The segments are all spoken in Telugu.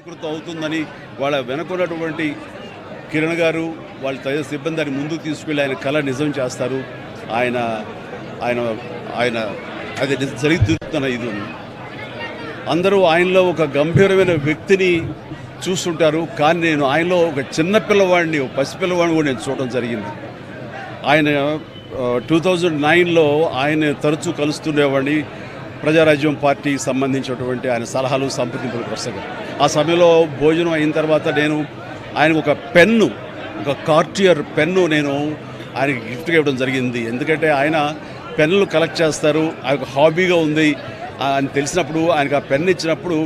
సఫలీకృతం అవుతుందని వాళ్ళ వెనుకున్నటువంటి కిరణ్ గారు వాళ్ళ తదితర సిబ్బందిని ముందుకు తీసుకెళ్ళి ఆయన కళ నిజం చేస్తారు. ఆయన ఆయన ఆయన అది జరుగుతున్న ఇది అందరూ ఆయనలో ఒక గంభీరమైన వ్యక్తిని చూస్తుంటారు. కానీ నేను ఆయనలో ఒక చిన్న పిల్లవాడిని, ఒక పసిపిల్లవాడిని కూడా నేను చూడడం జరిగింది. ఆయన 2009లో ఆయన తరచూ కలుస్తుండేవాడిని. ప్రజారాజ్యం పార్టీకి సంబంధించినటువంటి ఆయన సలహాలు సంప్రదింపుల కోసంగా. ఆ సమయంలో భోజనం అయిన తర్వాత నేను ఆయనకు ఒక పెన్ను, ఒక కార్టియర్ పెన్ను నేను ఆయనకి గిఫ్ట్గా ఇవ్వడం జరిగింది. ఎందుకంటే ఆయన పెన్నులు కలెక్ట్ చేస్తారు, ఆయనకు హాబీగా ఉంది అని తెలిసినప్పుడు ఆయనకు ఆ పెన్ను ఇచ్చినప్పుడు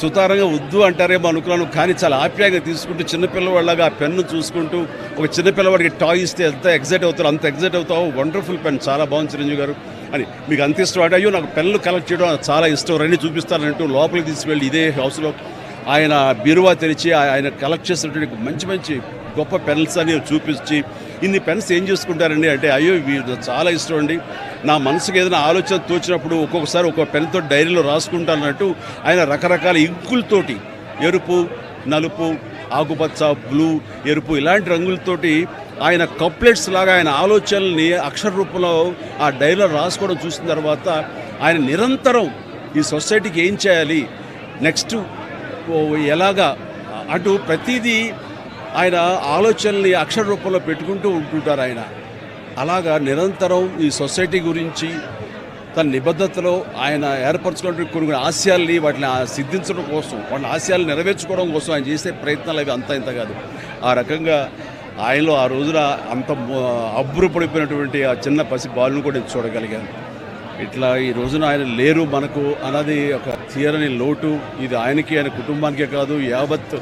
సుతారంగా వద్దు అంటారేమో అనుకున్నాను. కానీ చాలా ఆప్యాయంగా తీసుకుంటూ చిన్నపిల్లవాళ్ళగా ఆ పెన్ను చూసుకుంటూ, ఒక చిన్నపిల్లవాడికి టాయ్ ఇస్తే ఎంత ఎగ్జైట్ అవుతారు అంత ఎగ్జైట్ అవుతావు. వండర్ఫుల్ పెన్, చాలా బాగుంది చిరంజీవి గారు అని. మీకు అంత ఇష్టం అంటే, అయ్యో నాకు పెన్నులు కలెక్ట్ చేయడం చాలా ఇష్టం, రండి చూపిస్తానంటూ లోపలికి తీసుకువెళ్ళి ఇదే హౌస్లో ఆయన బీరువా తెరిచి ఆయన కలెక్ట్ చేసినటువంటి మంచి మంచి గొప్ప పెన్స్ అని చూపించి, ఇన్ని పెన్స్ ఏం చేసుకుంటారండి అంటే, అయ్యో ఇవి చాలా ఇష్టం అండి, నా మనసుకు ఏదైనా ఆలోచన తోచినప్పుడు ఒక్కొక్కసారి ఒక్కొక్క పెన్తో డైరీలో రాసుకుంటానన్నట్టు ఆయన రకరకాల ఇంకులతోటి, ఎరుపు, నలుపు, ఆకుపచ్చ, బ్లూ, ఎరుపు ఇలాంటి రంగులతోటి ఆయన కప్లెట్స్ లాగా ఆయన ఆలోచనల్ని అక్షర రూపంలో ఆ డైరీలో రాసుకోవడం చూసిన తర్వాత ఆయన నిరంతరం ఈ సొసైటీకి ఏం చేయాలి, నెక్స్ట్ ఎలాగా అటు ప్రతిదీ ఆయన ఆలోచనల్ని అక్షర రూపంలో పెట్టుకుంటూ ఉంటుంటారు. ఆయన అలాగా నిరంతరం ఈ సొసైటీ గురించి తన నిబద్ధతలో ఆయన ఏర్పరచుకున్న కొన్ని ఆశయాల్ని వాటిని సిద్ధించడం కోసం, వాటిని ఆశయాలు నెరవేర్చుకోవడం కోసం ఆయన చేసే ప్రయత్నాలు అవి అంత ఇంత కాదు. ఆ రకంగా ఆయనలో ఆ రోజున అంత అబ్బురపడిపోయినటువంటి ఆ చిన్న పసి బాలును కూడా నేను చూడగలిగాను. ఇట్లా ఈ రోజున ఆయన లేరు మనకు అన్నది ఒక తీరని లోటు. ఇది ఆయనకి, ఆయన కుటుంబానికే కాదు, యావత్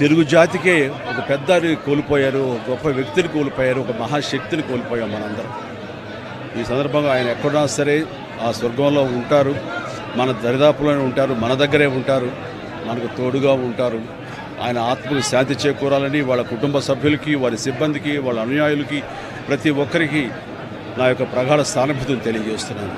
తెలుగు జాతికే ఒక పెద్దని కోల్పోయారు, ఒక గొప్ప వ్యక్తిని కోల్పోయారు, ఒక మహాశక్తిని కోల్పోయాం మనందరం. ఈ సందర్భంగా ఆయన ఎక్కడున్నా సరే ఆ స్వర్గంలో ఉంటారు, మన దరిదాపులోనే ఉంటారు, మన దగ్గరే ఉంటారు, మనకు తోడుగా ఉంటారు. ఆయన ఆత్మకు శాంతి చేకూరాలని వాళ్ళ కుటుంబ సభ్యులకి, వారి సిబ్బందికి, వాళ్ళ అనుయాయులకి, ప్రతి ఒక్కరికి నా యొక్క ప్రగాఢ సానుభూతిని తెలియజేస్తున్నాను.